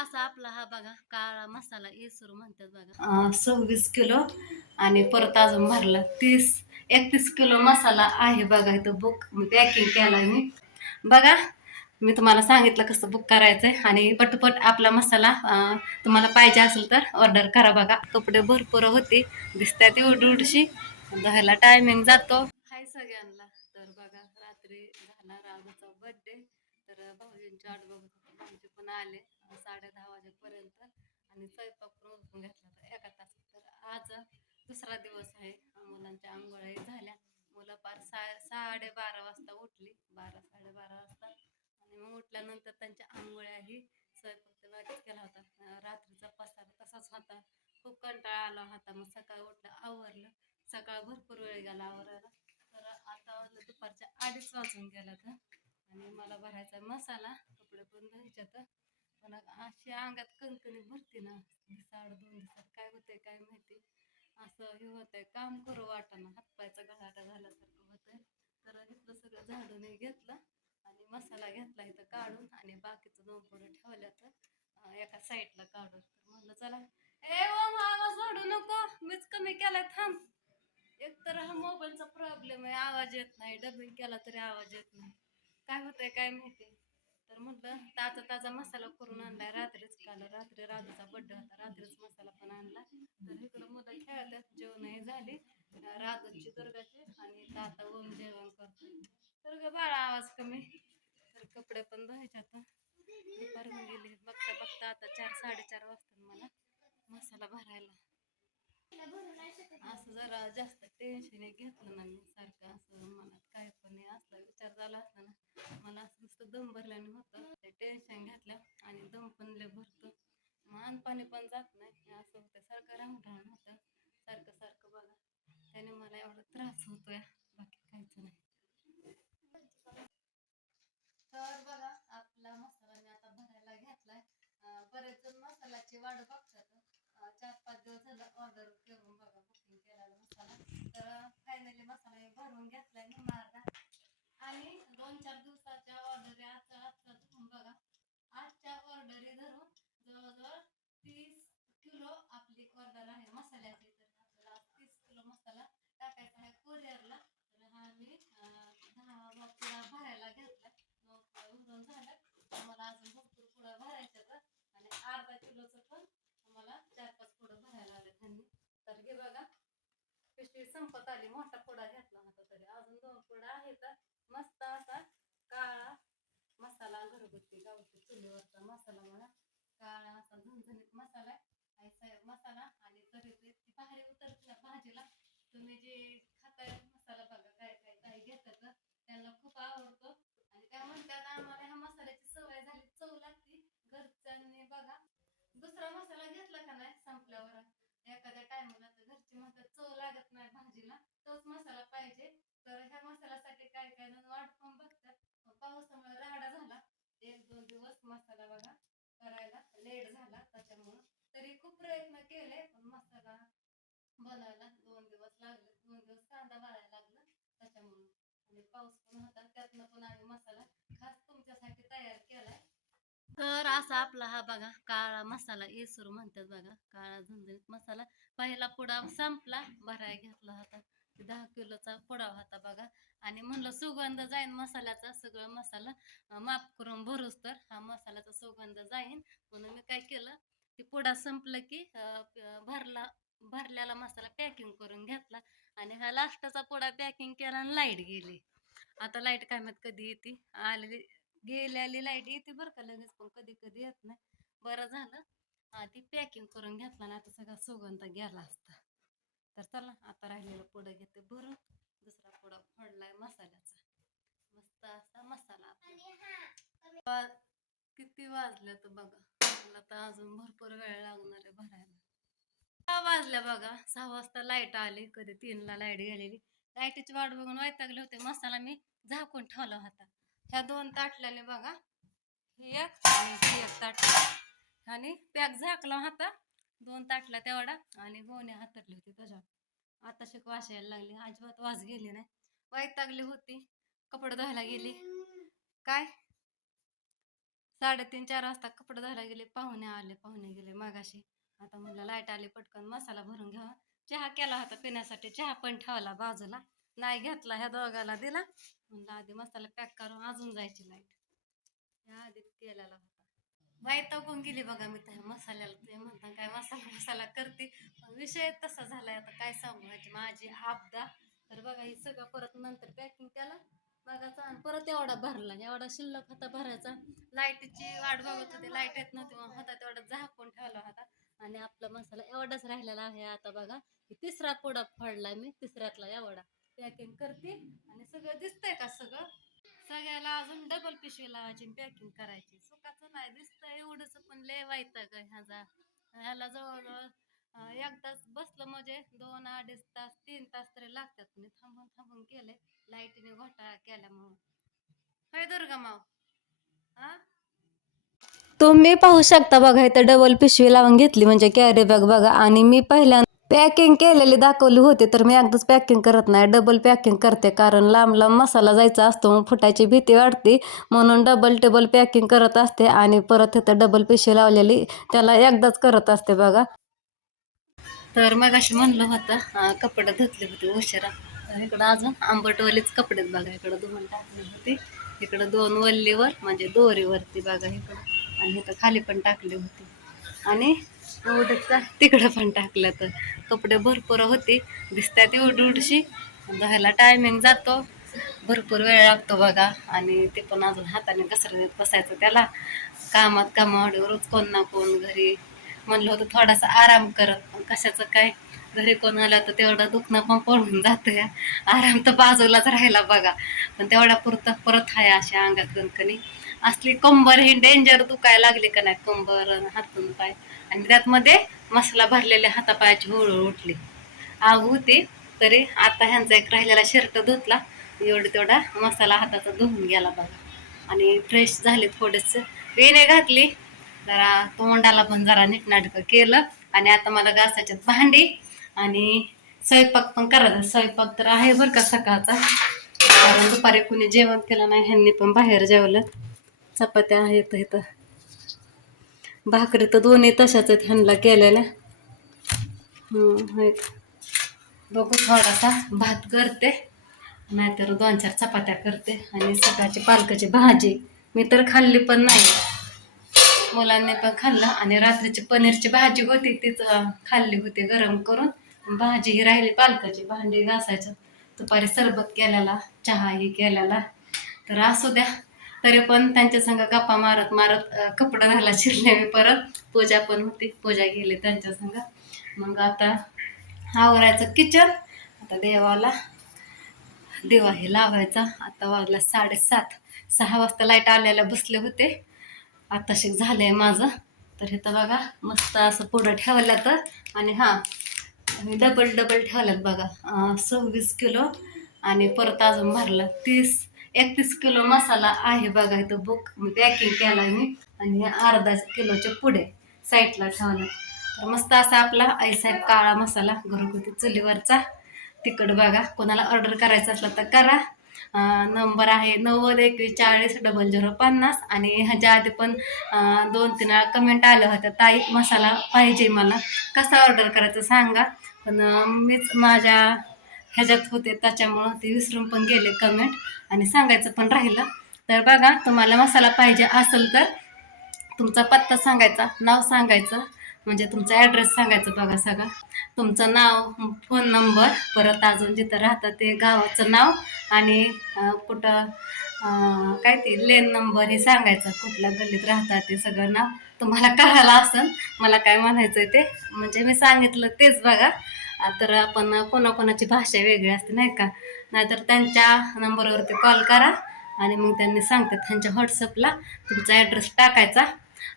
असा आपला हा बघा काळा मसाला येसूर म्हणतात बघा 26 किलो आणि परत अजून भरला 31 किलो मसाला आहे बघा. इथं बुक पॅकिंग केलाय मी बघा. मी तुम्हाला सांगितलं कसं बुक करायचंय आणि पटपट आपला मसाला तुम्हाला पाहिजे असेल तर ऑर्डर करा बघा. कपडे भरपूर होते दिसतात एवढी धुवायला टायमिंग जातो. हाय सगळ्यांना. तर बघा रात्री झाला राघूचा बर्थडे. तर भाऊजींची वाट बघत होतो. भाऊजी पण आले 10:30 वाजेपर्यंत आणि स्वयंपाक पण उरकून घेतला होता एका तासात. तर आज दुसरा दिवस आहे. मुलांच्या आंघोळी झाल्या. मुलं पार 12:30 वाजता उठली. 12 साडेबारा वाजता आणि मग उठल्यानंतर त्यांच्या आंघोळ्याही स्वयंपाक तर आधीच केला होता. रात्रीचा पसारा तसाच होता. खूप कंटाळा आला होता. मग सकाळी उठलं आवरलं. सकाळ भरपूर वेळ गेला आवरायला. तर आता दुपारच्या 2:30 वाजून गेला तर आणि मला भरायचा मसाला. कपडे पण धुवायच्यात. पण अशी अंगात कणकणी भरते ना. दिवसाआड 2 दिवसात काय होतंय काय माहिती. असं हे होतंय काम करू वाटाणा. हातपायचा गळाटा झाल्यासारखं होतंय. तर इथलं सगळं झाडून घेतलं आणि मसाला घेतला इथं काढून आणि बाकीचं 2 पुढे ठेवल्यात एका साईडला काढून. तर म्हणलं चला ए ओम आवाज वाढू नको मीच कमी केलाय थांब. एक तर हा मोबाईलचा प्रॉब्लेम आहे. आवाज येत नाही. डबिंग केला तरी आवाज येत नाही. काय होतंय काय माहिती. तर म्हटलं ताजा ताजा मसाला करून आणलाय रात्रीच. काल रात्री राजूचा बर्थडे होता. रात्रीच मसाला पण आणला. तर इकडं मुलं खेळतात. जेवणही झाली राजूची दुर्गाची आणि आता ओम जेवण करतो. तर ग बाळा आवाज कमी. तर कपडे पण धुवायच्यात. दुपार होऊन गेली. बघता बघता आता 4 साडेचार वाजता मला मसाला भरायला. असं जरा जास्त टेन्शन घेतलं ना मी सारखं असं मनात काय पण असला विचार झाला असता ना मला असं नुसतं दम भरल्याने होतं. ते टेन्शन घेतलं आणि दम पण लय भरतो. मान पाणी पण जात नाही असं होतं. सारखं राहून होतं सारखं सारखं बघा. त्याने मला एवढा त्रास होतोय बाकी काहीच नाही. तर बघा आपला मसाला मी आता भरायला घेतलाय. बरेच जण मसाल्याची वाट बघतात. 4-5 दिवस झालं ऑर्डर करून बघा बुकिंग केलेला मसाला. तर फायनली मसाला मी भरून घेतलाय निम्मा आणि 2-4 दिवसाच्या ऑर्डर आजचा धरून बघा. आजच्या ऑर्डरी धरून जवळजवळ 30 किलो आपली ऑर्डर आहे मसाल्याची. तर आपल्याला 30 किलो मसाला टाकायचा आहे कुरिअरला. तर हा मी 10 पुडा भरायला घेतला. 9 पुडा भरून झालं. मला अजून भरपूर पुडा भरायचं आणि अर्धा किलोचं पण मला 4-5 पुडं भरायला आले त्यांनी. तर हे बघा पिशवी संपत आली. मोठा पुडा घेतला होता तरी अजून 2 पुडा आहे. तर मस्त असा काळा मसाला घरगुती गावठी चुलीवरचा मसाला मला काळा असा झणझणीत मसाला आहे. मसाला आणि तरी इतकी भारी उतरते ना भाजीला. तुम्ही जे खाताय मसाला बघा काय काय काही घेतात त्यांना खूप आवडतो आणि त्या म्हणतात आम्हाला ह्या मसाल्याची सवय झाली चव लागती. घरच्यांनी बघा दुसरा मसाला घेतला का नाही संपल्यावर एखाद्या टायमाला तर घरचे म्हणतात चव लागत नाही भाजीला तोच मसाला पाहिजे. तर ह्या मसाल्यासाठी काय काय जण वाट पण बघतात. पावसामुळे राडा झाला. 1-2 दिवस मसाला बघा करायला लेट झाला त्याच्यामुळं. तरी खूप प्रयत्न केले पण मसाला बनायला 2 दिवस लागले. 2 दिवस कांदा भरायला लागला त्याच्यामुळं. आणि पाऊस पण होता त्यातनं पण आम्ही मसाला खास तुमच्यासाठी तयार केलाय. तर असा आपला हा बघा काळा मसाला येसूर म्हणतात बघा. काळा झणझणीत मसाला पहिला पुडा संपला भराय घेतला होता. 10 किलोचा पुडा होता बघा. आणि म्हणलं सुगंध जाईन मसाल्याचा सगळं मसाला माफ करून भरूस तर हा मसाल्याचा सुगंध जाईन म्हणून मी काय केलं की पुडा संपलं की भरलेला मसाला पॅकिंग करून घेतला आणि हा लास्टचा पुडा पॅकिंग केला आणि लाईट गेली. आता लाईट काय माहित कधी येते. आलेली गेलेली लाईट येते बरं का लगेच पण कधी कधी येत नाही. बरं झालं ती पॅकिंग करून घेतला ना आता सगळा सुगंध गेला असता. तर चला आता राहिलेलं पुढं घेते भरून. दुसरा पुडा फोडलाय मसाल्याचा. मस्त असा मसाला किती वाजले तर बघा. मला तर अजून भरपूर वेळ लागणार आहे भरायला. 6 वाजल्या बघा. 6 वाजता लाईट आली. कधी 3ला लाईट गेलेली. लाईटीची वाट बघून वैतागले होते. मसाला मी झाकून ठेवला होता. ह्या 2 ताटल्याने बघा ही एक आणि ही एक ताटली आणि पॅक झाकला होता. 2 ताटल्या तेवढा आणि गोण्या हातरली होती त्याच्यावर. आता शिक वास यायला लागली. अजिबात वास गेली नाही. वैतागली होती. कपडे धुवायला गेली. काय 3:30-4 वाजता कपडे धुवायला गेले, पाहुणे गेले मागाशी. आता म्हणलं लाईट आली, पटकन मसाला भरून घ्यावा. चहा केला होता पिण्यासाठी, चहा पण ठेवला बाजूला, नाही घेतला, ह्या दोघाला दिला. म्हणलं आधी मसाला पॅक करून अजून जायची लाईट, ह्या आधीच केलेला होता. वैतागून गेली बघा मी त्या मसाल्याला. ते म्हणता काय मसाला मसाला करते, पण विषय तसा झालाय, आता काय सांगू ह्याची माझी आपदा. तर बघा हे सगळं परत नंतर पॅकिंग केलं बघाचा, आणि परत एवढा भरला, एवढा शिल्लक होता भरायचा. लाईटची वाट बघत होते, लाईट येत नव्हती, मग होता तेवढा झाकून ठेवला होता. आणि आपला मसाला एवढाच राहिलेला आहे. आता बघा तिसरा पुडा फोडलाय मी, तिसऱ्यातला एवढा पॅकिंग करते. आणि सगळं दिसतंय का, सगळं सगळ्याला अजून डबल पिशवी लावायची, पॅकिंग करायची. सुखाचं नाही दिसतंय एवढंच, पण लय वैताग आहे ह्याचा. ह्याला जवळजवळ एक तास बसलं म्हणजे 2-2.5 तास 3 तास तरी लागतात. मी थांबून थांबून केले, लाईटीने घोटाळा केल्यामुळं. होय दुर्गा माव, हा तुम्ही पाहू शकता बघा, इथं डबल पिशवी लावून घेतली म्हणजे कॅरी बॅग बघा. आणि मी पहिल्यांदा पॅकिंग केलेली दाखवली होती, तर मी अगदीच पॅकिंग करत नाही, डबल पॅकिंग करते. कारण लांब लांब मसाला जायचा असतो, मग फुटायची भीती वाटते, म्हणून डबल टेबल पॅकिंग करत असते. आणि परत इथं डबल पिशवी लावलेली त्याला एकदाच करत असते बघा. तर मग अशी म्हणलं होतं कपडे धुतले होते उशिरा, तर इकडं अजून आंबटवालीच कपडे बघा. इकडं धुवून टाकले होते, इकडं 2 वल्लीवर म्हणजे दोरीवरती बघा इकडं, आणि इथं खाली पण टाकले होते, आणि एवढंच तिकडं पण टाकलं. तर कपडे भरपूर होते, दिसतात एवढी उडशी. धुवायला टायमिंग जातो, भरपूर वेळ लागतो बघा. आणि ते पण अजून हाताने घसरत बसायचं त्याला, कामात रोज कोण ना कोण घरी. म्हणलं होतं थोडासा आराम करत, पण कशाचं काय, घरी कोण आलं तर तेवढं दुखणं पण पळून जातं या. आराम तर बाजूलाच राहिला बघा, पण तेवढ्या पुरतं परत आहे अशा अंगात कणकणी असली. कंबर ही डेंजर दुखायला लागली का नाही, कंबर हातून पाय. आणि त्यात मध्ये मसाला भरलेल्या हातापायाची हुळहुळ उठली, आग होती. तरी आता ह्यांचा एक राहिलेला शर्ट धुतला, तेवढा मसाला हाताचा धुवून गेला बघा. आणि फ्रेश झाले, थोडेस वेणे घातली, जरा तोंडाला पण जरा नीटनाटकं केलं. आणि आता मला घासाच्यात भांडी, आणि स्वयंपाक पण करायचा. स्वयंपाक तर आहे बरं का सकाळचा, कारण दुपारी कुणी जेवण केलं नाही, ह्यांनी पण बाहेर जेवलं. चपात्या आहेत इथं, भाकरी तर दोन्ही तशाच आहेत ह्यांना केलेल्या. आहेत. बघू थोडासा भात करते, नाहीतर 2-4 चपात्या करते. आणि सकाळची पालकाची भाजी मी तर खाल्ली पण नाही, मुलांनी पण खाल्लं. आणि रात्रीची पनीरची भाजी होती तीच खाल्ली होती गरम करून. भाजी ही राहिली पालकाची, भांडी घासायचं, दुपारी सरबत केलेला, चहाही केलेला. तर असू द्या, तरी पण त्यांच्या संग गप्पा मारत मारत कपडे घाला शिरले मी. परत पूजा पण होती, पूजा गेली त्यांच्या संग. मग आता आवरायचं किचन, आता देवाला दिवा हे लावायचा. आता वाजला 7:30, 6 वाजता लाईट आल्याला बसले होते, आताशी झालंय माझं. तर इथं बघा मस्त असं पुढं ठेवलं तर. आणि डबल डबल ठेवल्यात बघा, 26 किलो. आणि परत अजून भरला 31 किलो मसाला आहे बघा. इथं बुक पॅकिंग केलाय मी, आणि अर्धा किलोचे पुढे साईडला ठेवलं. तर मस्त असा आपला आईसाहेब काळा मसाला घरगुती चुलीवरचा. तिकड बघा, कोणाला ऑर्डर करायचं असलं तर करा. नंबर आहे 9021400050. आणि ह्याच्या आधी पण 2-3 वेळा कमेंट आल्या होत्या, ताई मसाला पाहिजे मला, कसा ऑर्डर करायचं सांगा. पण मीच माझ्या ह्याच्यात होते, त्याच्यामुळं ते विसरून पण गेले कमेंट, आणि सांगायचं पण राहिलं. तर बघा, तुम्हाला मसाला पाहिजे असेल तर तुमचा पत्ता सांगायचा, नाव सांगायचं, म्हणजे तुमचा ॲड्रेस सांगायचं बघा सगळं, तुमचं नाव, फोन नंबर, परत अजून जिथं राहतं ते गावाचं नाव, आणि कुठं काय ते लेन नंबर हे सांगायचं, कुठल्या गल्लीत राहतात ते सगळं नाव तुम्हाला कळालं असेल. मला काय म्हणायचं ते, म्हणजे मी सांगितलं तेच बघा. तर आपण कोणाकोणाची भाषा वेगळी असते नाही का, नाहीतर त्यांच्या नंबरवरती कॉल करा, आणि मग त्यांनी सांगतात त्यांच्या व्हॉट्सअपला तुमचा ॲड्रेस टाकायचा.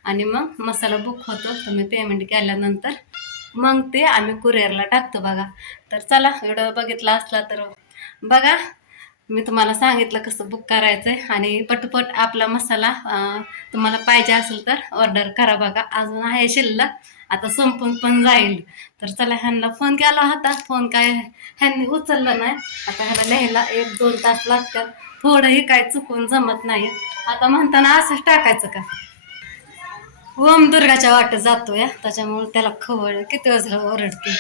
आणि मग मसाला बुक होतो, तुम्ही पेमेंट केल्यानंतर मग ते आम्ही कुरिअरला टाकतो बघा. तर चला, व्हिडिओ बघितला असला तर बघा, मी तुम्हाला सांगितलं कसं बुक करायचंय. आणि पटपट आपला मसाला तुम्हाला पाहिजे असेल तर ऑर्डर करा बघा, अजून आहे शिल्लक, आता संपून पण जाईल. तर चला, ह्यांना फोन केला होता, फोन काय ह्यांनी उचललं नाही. आता ह्याला लिहायला 1-2 तास लागतात, थोडंही काय चुकून जमत नाही. आता म्हणताना असंच टाकायचं का, ओम दुर्गाच्या वाटत जातोय त्याच्यामुळे त्याला खवळ किती वेळ झालं ओरडते.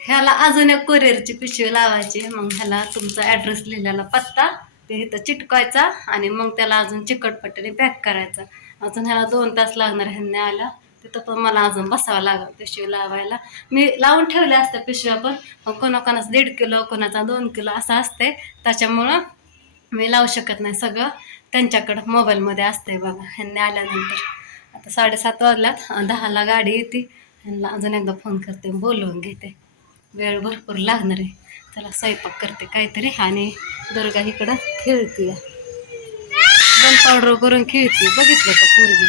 ह्याला अजून एक कुरिअरची पिशवी लावायची, मग ह्याला तुमचा ॲड्रेस लिहिलेला पत्ता ते इथं चिटकायचा आणि मग त्याला अजून चिकटपट्टीने पॅक करायचा. अजून ह्याला 2 तास लागणार ह्यांनी आला तिथं, पण मला अजून बसावं लागलं पिशवी लावायला. मी लावून ठेवल्या असत्या पिशव्या, पण कोणाकोणाच 1.5 किलो कोणाचा 2 किलो असं असते, त्याच्यामुळं मी लावू शकत नाही. सगळं त्यांच्याकडं मोबाईलमध्ये असतंय बघा. ह्यांनी आल्यानंतर आता 7:30 वाजल्यात, 10ला गाडी येते. ह्यांना अजून एकदा फोन करते, बोलवून घेते. वेळ भरपूर लागणार आहे. त्याला स्वयंपाक करते काहीतरी आणि दुर्गा इकडं खेळते, गन पावडर करून खेळते. बघितलं का पोरगी?